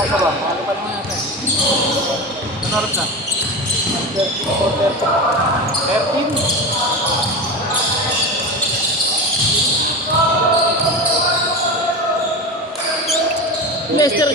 Kaya ba? Ano pa naman natin? Ano oras na? 13. Leicester.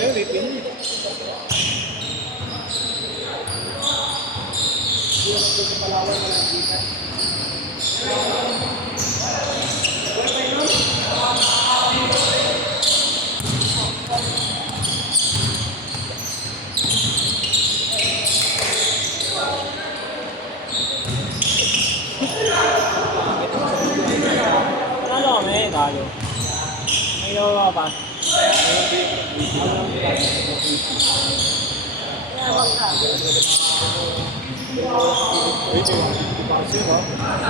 Ano kami? Tayo. May gawa pa.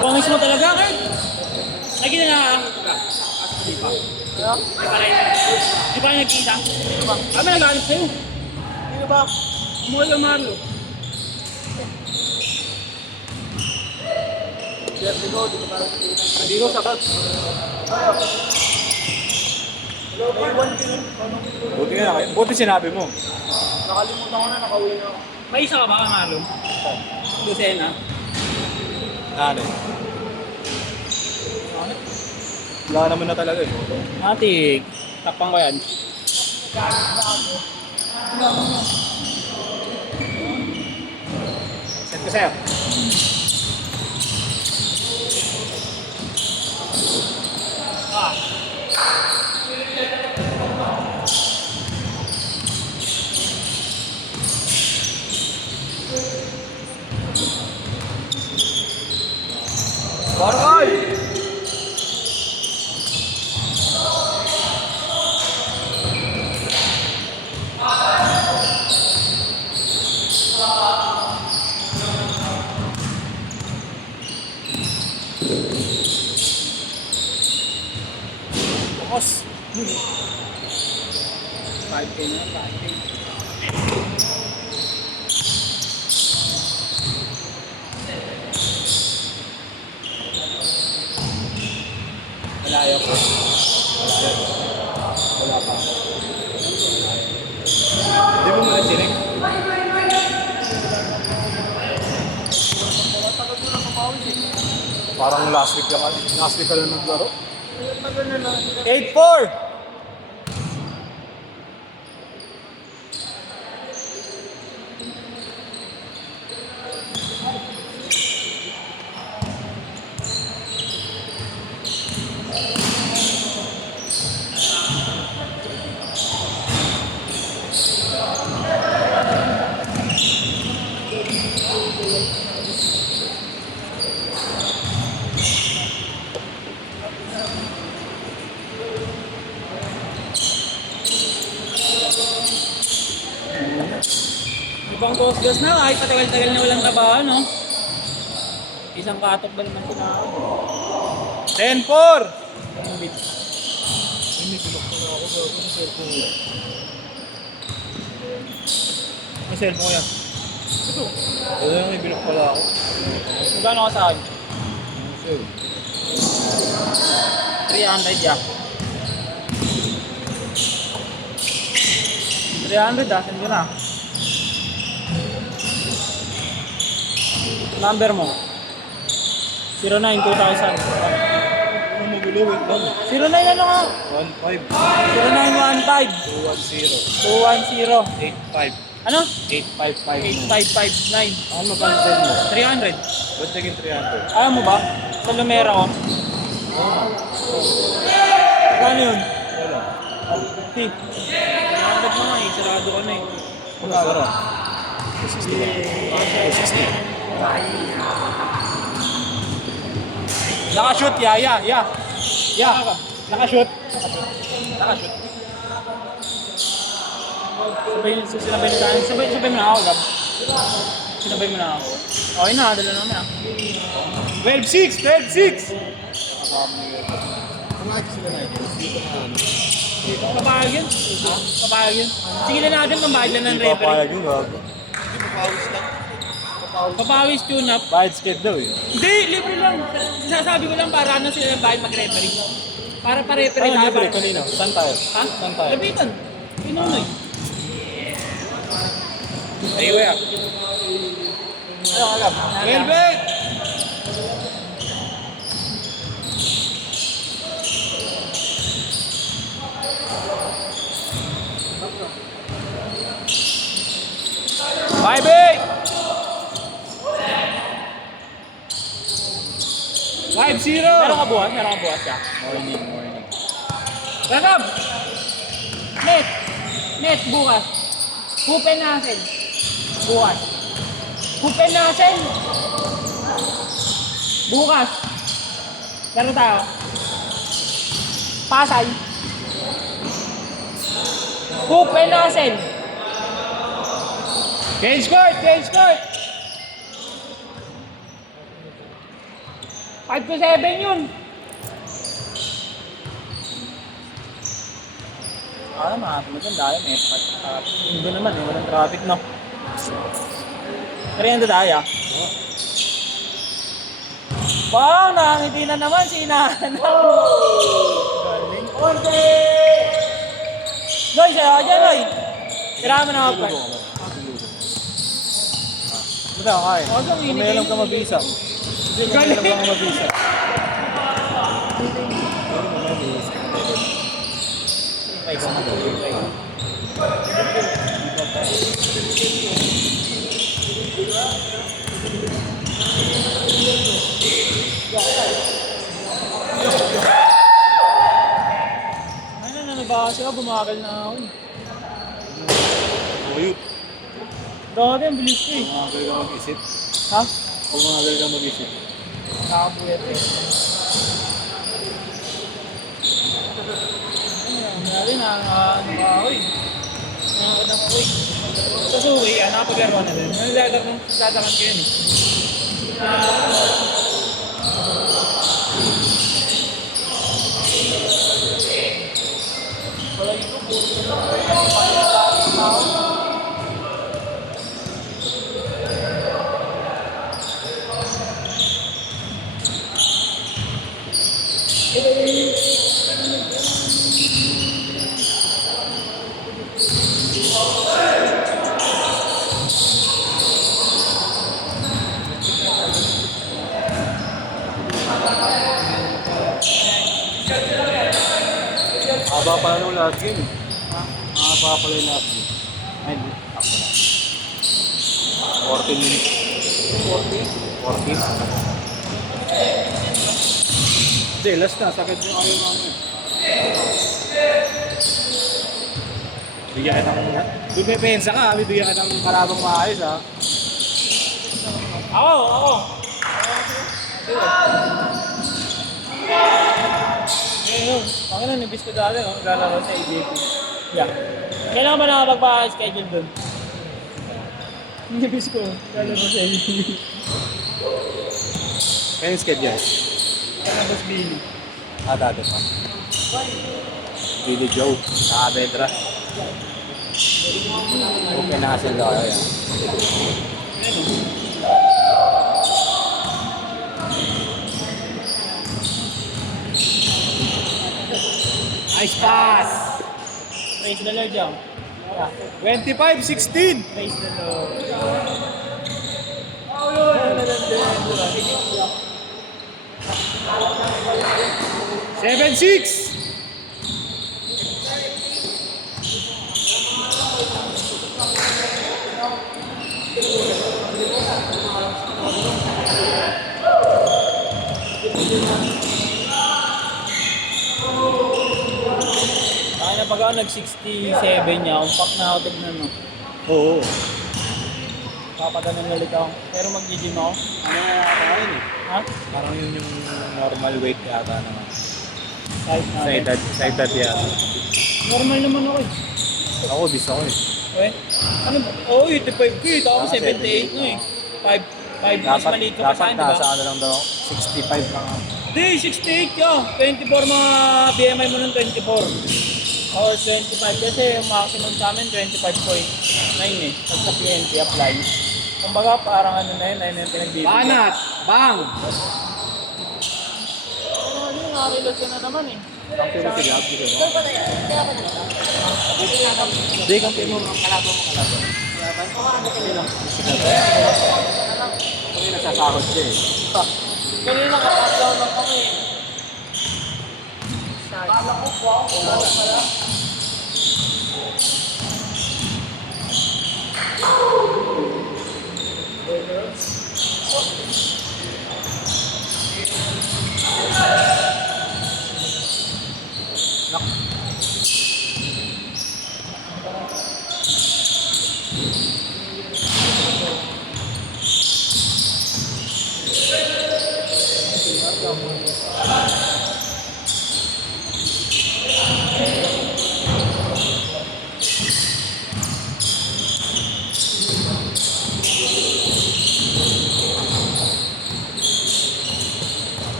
Pangis mo talaga, Kurt? Lagi na lang, Di pa. Di pa rin. Di pa rin nagkita. Kami nag-aanap sa'yo. Sino ba? Umuha lang, Mario. Sergio, di ko parang nakikita. Hindi ko sakat. May iwan ka nun. Buti nga, buti sinabi mo. Nakalimutan ko na, nakauwi na ako. May isa ka ba, Mario? Lucena. Ano? Wala naman na talaga eh. Matik. Tapang ko yan. Send ko sa'yo. Barkay! Bukos. 5K na, 5K. Malayo ko. Wala pa. Hindi mo muna sinig. Parang last week ka lang naglaro. 8-4! Ibang gas na, kahit patagal-tagal na walang trabaho, no? Isang katok ba naman tinawag? 10-4! May cellphone ko yan. Ano may bilok pala ako? Magkano ka sa akin? 300 ya. 300 send ko na. Number mo? 09 2000. Ano magulo, wait lang. 09 ano nga? 1-5. 0915 210 8-5. ano? 8-5-5. 8559 Ano mag-send mo? 300. Ba't naging 300? Alam mo ba? Sa Lumera ko. Kano yun? Wala. 50. 300 mo nga eh. Sarado ka na eh. Masarap. 60. Nakashoot, ya. Nakashoot. Sinabay na sa akin. Sabay mo na ako, Gab. Sinabay mo na ako. Okay na, dala namin ah. 12-6! 12-6! Papayag yun. Papayag yun. Sige na natin, pambayad lang ng referee. Papayag yun, gago. Papawis tune up. Bayad sked daw eh. Hindi, libre lang. Sasabi ko lang para ano sila ng bayad mag-referee. Para pa-referee Ano tayo. libre? Kanino? Saan tayo? Ha? Saan tayo? Lapitan. Pinunoy. Ay, kuya. Ano alam? Velvet! Five eight! 5-0! Meron ka buhat? Meron ka buhat ka? Morning. Gagab! Net, bukas. Hupen natin. Bukas. Hupen natin. Bukas. Laro tayo. Pasay. Hupen natin. Change court! 5 to 7 yun. Maganda yun eh. Mundo naman eh, walang traffic no. Pero yan dadaya. Wow, nakangiti na naman si Inahan. Galing. Loy, siya dyan, Loy. Tirahan mo na ako, Frank. Buta ka kain. Huwag kang Kung may alam ka mabisa. Kung may alam ka mabisa. Ano ba sila? Bumagal na ako. Uyut. Dati ang bilis ko eh. Bumagal ka mag-isip. Ha? Bumagal ka mag-isip. Nakabuyat eh. Dati nakakano ka ako eh. Nakakadang ako eh. Tapos uwi, nakapag-laro na din. Nagdadakan ko yun eh. Haba pala nung last game. Haba pala yung last game. Ay, ako na. 14 minutes. 40? Hindi, last na. Sakit yung ayaw namin. Bigyan kita ng... Dumepensa ka, bibigyan kita ng karabang maayos ha. Ako! Ngayon, pakina nibis ko dati, no? Lalaro sa AJP. Yeah. Kailangan ba nakapagpa-schedule dun? Nibis ko, lalaro sa AJP. Kaya yung schedule. Kailangan ba Billy? Dati pa. Billy Joe. Naka-bedra. Okay na kasi daw yan. Nice pass! Praise the Lord, Jom. Yeah. 25-16! Praise the Lord. 7-6! Kaya na pag ako nag-67 niya, pack na ako tignan mo. Oo. Papaganan ulit ako. Pero mag-gym ako. Ano nga yata ngayon eh? Ha? Parang yun yung normal weight yata naman. Kahit Sa na. edad yata. Normal naman ako eh. Ako, bis ako eh. Eh? Ano? Oo, 85 ko eh. Ako 78 na eh. 5 mas maliit ko pa sa akin, dapat diba? nasa ano lang daw, 65 lang ako. Hindi, 68 ka. 24 mga BMI mo ng 24. Or 25 kasi yung maximum sa amin 25.9 eh. Pag sa PNP apply. Kumbaga parang ano na yun, ayun yung pinagbibigyan. Banat! Bang! Oo, yun, nakakilos ka na naman eh. Kampi mo si Gab, di ba? Ikaw ba na yan? Kaya ka dito? Hindi, kampi mo. Ang kalaban mo, kalaban. Kami nagsasahod siya eh. Kanina ka-pass down lang kami. Kala ko wow pala.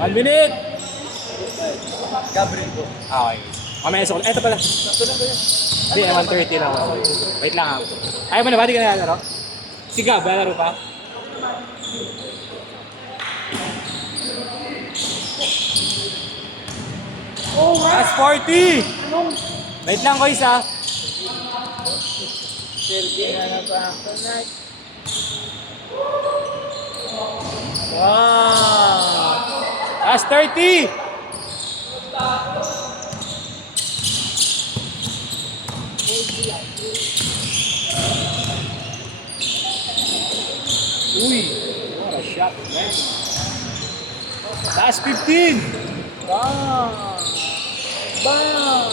One minute! Gabriel ko. Okay. Mamaya sa eto pala. Hindi, 1:30 lang. Wait lang ako. Ayaw mo na ba? Di ka nalalaro? Si Gab, lalaro pa? Last 40! Wait lang ko isa. Sergey na pa tonight. Wow! Last 30! Uy! What a shot, man. Last 15! Bang! Bang!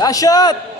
Last shot!